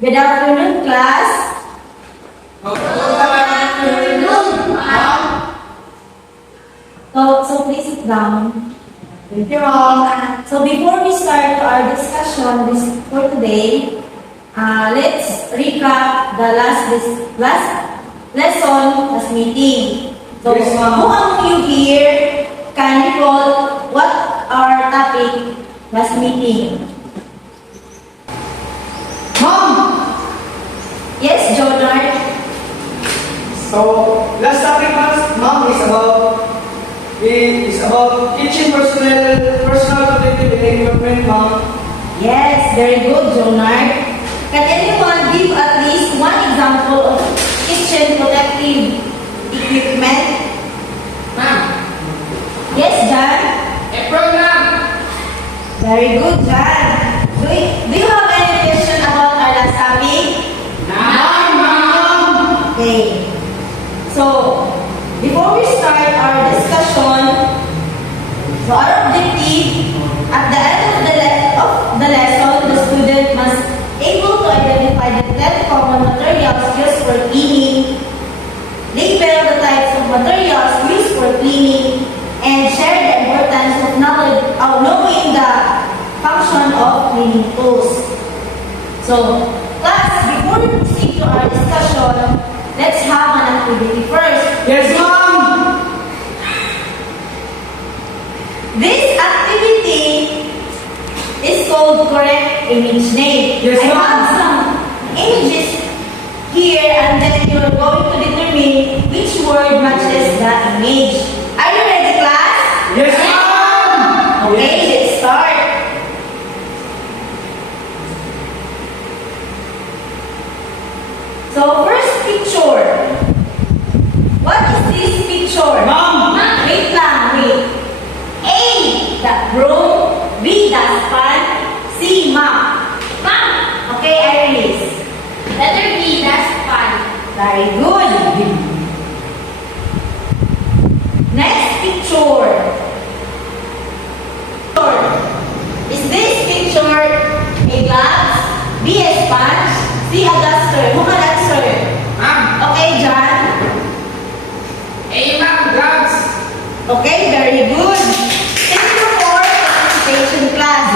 Good afternoon, class. Good afternoon, ma'am. So please sit down. Thank you, ma'am. So before we start our discussion for today, let's recap the last lesson, last meeting. So Yes, ma'am. who among you here can recall what our topic last meeting? Ma'am! Yes, Jonard? So, last topic, ma'am, is about teaching personal protective equipment, ma'am. Yes, very good, Jonard. Can anyone give at least one example of kitchen protective equipment? Ma'am, Yes, Jan? apron ma'am. Very good, Jan. Do you have any question about our last topic? Ma'am! Okay. So, before we start our discussion, so our objective at the end of the lesson, the student must able to identify the 10 common materials used for cleaning, label the types of materials used for cleaning, and share the importance of knowing the function of cleaning tools. So, class, before we proceed to our discussion, let's have an activity first. Yes, ma'am! This activity is called correct image name. Yes, I ma'am. have some images here, and then you are going to determine which word matches the image. Are you ready, class? Yes, ma'am! Okay, let's start. So, first picture. What is this picture? Ma'am! Wait lang, wait. A, the broom. B, the span. C, map. Ma'am, Okay, Iris. letter B, that's fine. Very good. Next picture. Is this picture a glass? B, a sponge. C, a duster. Who can answer? Ma'am, Okay, John. A ma'am, gloves. Okay, very good. Thank you for participation, class.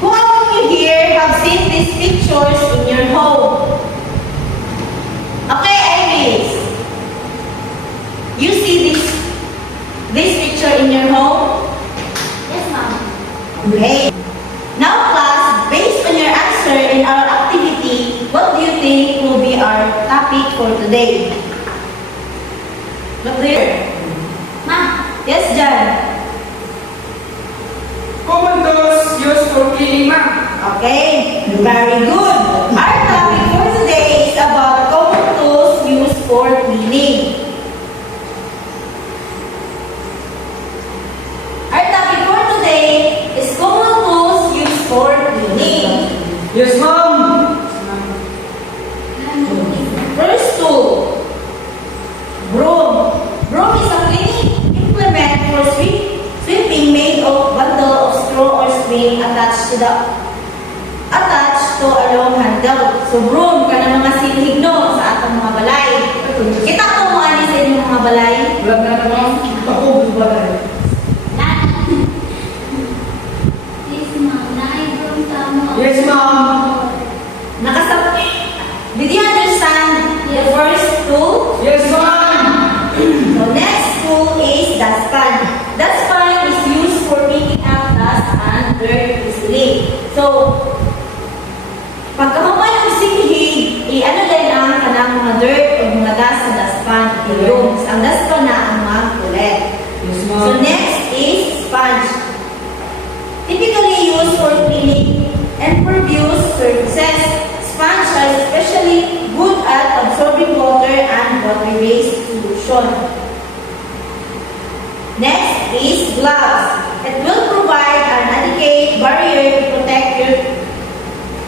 Who among you here have seen these pictures in your home? Okay, Iris. You see this picture in your home? Yes, ma'am. Okay. Now, class, based on your answer in our activity, what do you think will be our topic for today? Look there. Ma'am, Yes, John. common tools used for cleaning, ma'am. Okay, very good. Our topic for today is about common tools used for cleaning. Our topic for today is common tools used for cleaning. Yes, ma'am! First tool, broom. Broom is a cleaning implement for sweeping made of bundle of straw or string attached to a long handle. So broom, ka na mga silhig no sa atong mga balay. Kita ko mo ani sa inyong mga balay. Wala na naman. Ako, ba na? Yes, ma'am. Naibron tama. Yes, ma'am! Nakasap. Did you understand the first tool? Yes, ma'am! So next tool is dustpan. Dustpan is used for picking up dust and dirt easily. So, pagkamamay ng silhig, ano din ang kanang mga dirt o mga dust sa dustpan. Ilong. Ang dustpan na ang mga kulit. Yes, So ma'am! next is sponge. Typically used for cleaning and pervious surfaces. Sponge are especially good at absorbing water and water-based solution. Next is gloves. It will provide an adequate barrier to protect your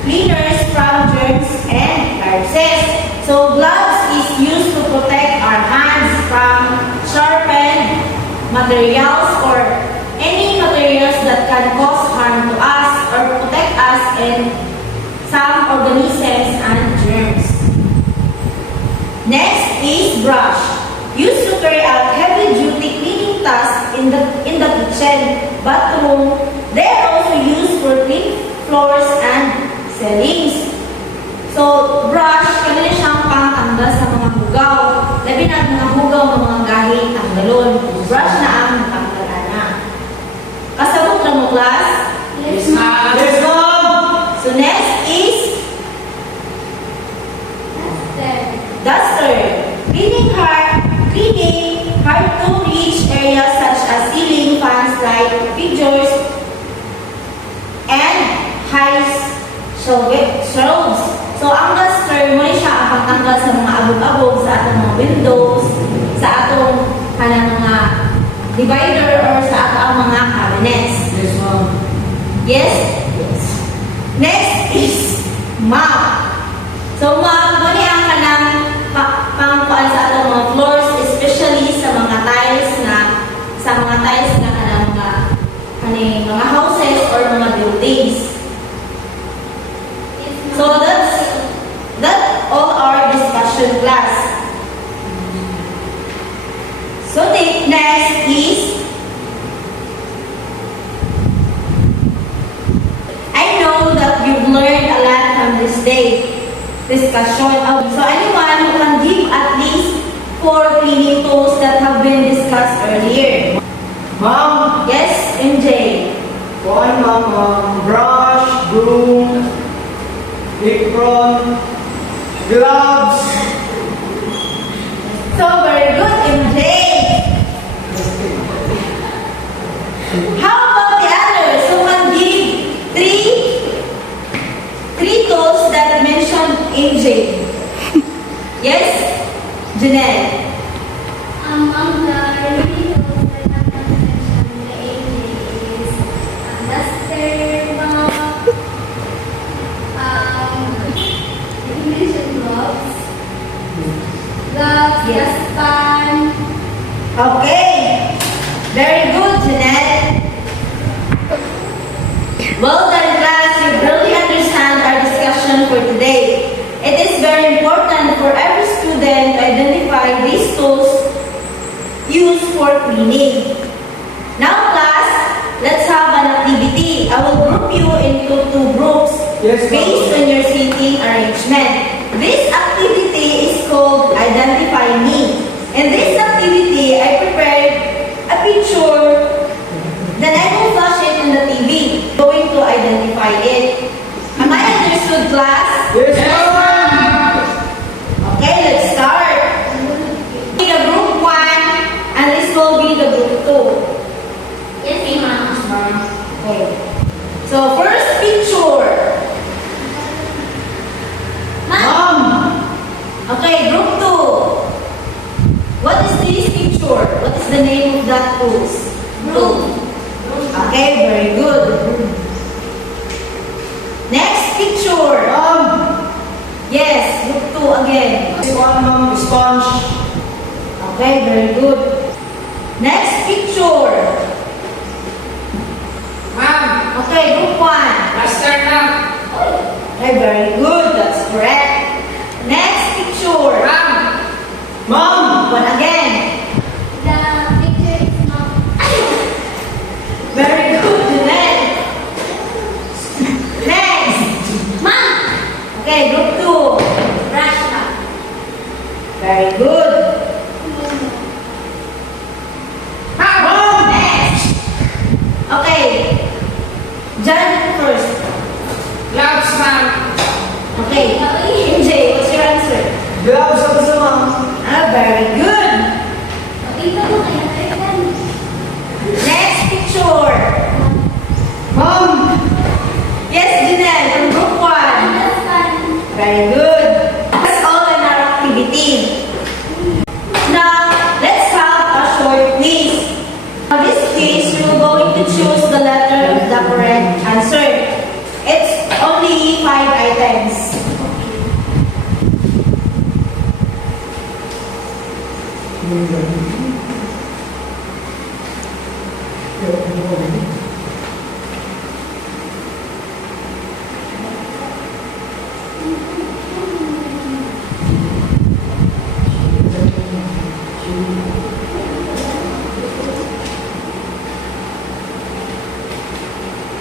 cleaners from germs and viruses. So gloves is used to protect our hands from sharpened materials or any materials that can cause harm to us or protect us in some organisms and germs. Next is brush. Used to carry out heavy-duty cleaning tasks in the kitchen, bathroom. They are also used for cleaning floors and ceilings. So, brush, kanina siyang pangtanggal sa mga hugaw. Labi na mga hugaw ng mga gahi, tanggalon. Brush na ang tanggalan na. Kasabot na mo, class? Yes, ma'am. Yes, ma'am. So, next is duster. Cleaning hard to reach areas such as ceiling, fans, light fixtures, and high shelves. So, ang duster mo siya ang pagtanggal sa mga abog-abog sa atong mga windows, sa atong mga divider, or sa atong mga cabinets. Yes, ma'am. Yes? Next is mop. So, mop, muli ang kanang pangkuan sa atong mga floors, especially sa mga tiles na kanang mga houses or mga buildings. So, that all our discussion class. So, the next is I know that you've learned a lot from this day discussion. So anyone who can give at least 4 cleaning tools that have been discussed earlier. Ma'am. Yes, MJ. Kuhan, ma'am. Brush, broom, apron, gloves. So very good, MJ. How about the others who can give three tools that mentioned MJ? Yes, Janelle. Among the remaining tools that have been mentioned in the AJ is duster, mop, you mentioned gloves, Yes. dustpan. Okay. Very good, Janelle. Well done, class. You really understand our discussion for today. It is very important for every student to identify these tools used for cleaning. Now, class, let's have an activity. I will group you into 2 groups Yes, ma'am. based on your seating arrangement. This activity is called Identify Me. In this activity, I prepared a picture. Then I will flash it on the TV. Going to identify it. Am I understood, class? Yes, ma'am. Okay, let's start. Be the group 1 and this will be the group 2. Yes, ma'am. Okay. So first picture. Ma'am. Okay, group 2. What is this picture? What is the name of that tools? Broom. Okay, very good. Next picture. Ma'am. Yes, group 2 again. This one, ma'am, sponge. Okay, very good. Next picture. Ma'am. Okay, group 1. Duster, ma'am. Okay, very good. That's correct. Next picture. Ma'am. Ma'am. One again. The picture is not. Very good, Janelle. Next. Ma'am. Okay, group 2. Brush, ma'am. Very good. Ma'am. Next. Okay. John first. Gloves, ma'am. Okay. MJ, what's your answer? Gloves ako sa ma'am. Very good. Ito mo kaya tayo. Next picture. Ma'am. Yes, Janelle, from group 1. Dustpan. Very good. That's all in our activity. Now, let's have a short quiz. For this quiz, you're going to choose the letter of the correct answer. It's only 5 items.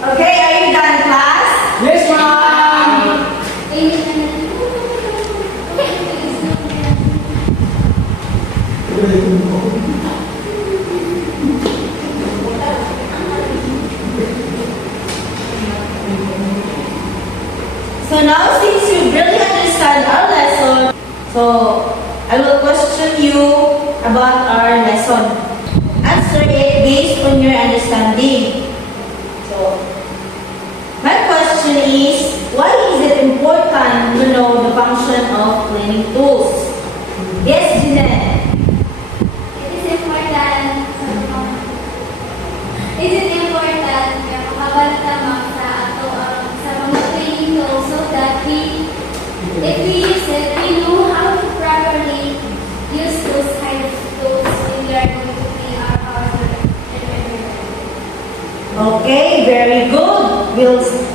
Okay, are you done, class? Yes, ma'am. So now, since you really understand our lesson, so I will question you about our lesson. Answer it based on your understanding. So, my question is, why is it important to know the function of cleaning tools? Yes, Jeanette. It is important na makabantamang sa ato sa mga training tools so that if we use it, we know how to properly use those kind of tools when we are going to clean our house or everywhere. Okay, very good.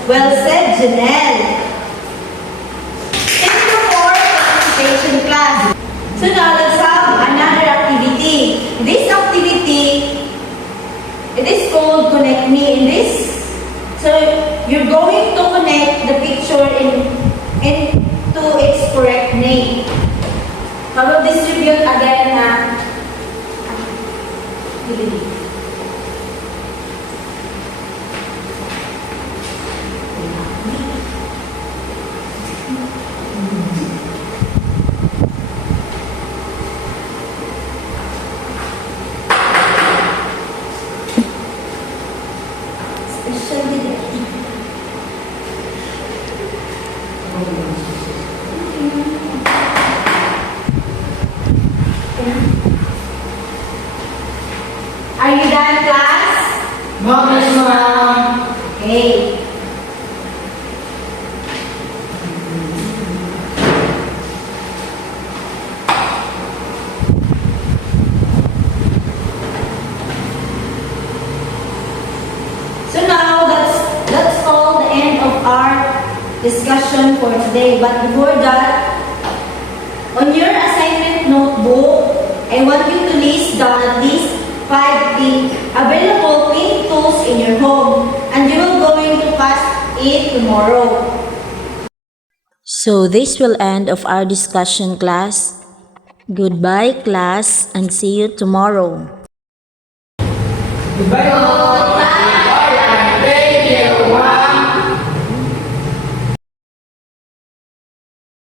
Well said, Janelle. Thank you for participation, class. So now let's have another activity. This activity, it is called Connect Me in this. So you're going to connect the picture into its correct name. I will distribute again na activity. Are you done, class? Ma'am, yes, ma'am. Okay. So now that's all the end of our discussion for today. But before that, on your assignment notebook, I want you to list down at least 5 available cleaning tools in your home, and you will going to pass it tomorrow. So this will end of our discussion, class. Goodbye, class, and see you tomorrow. Goodbye, ma'am.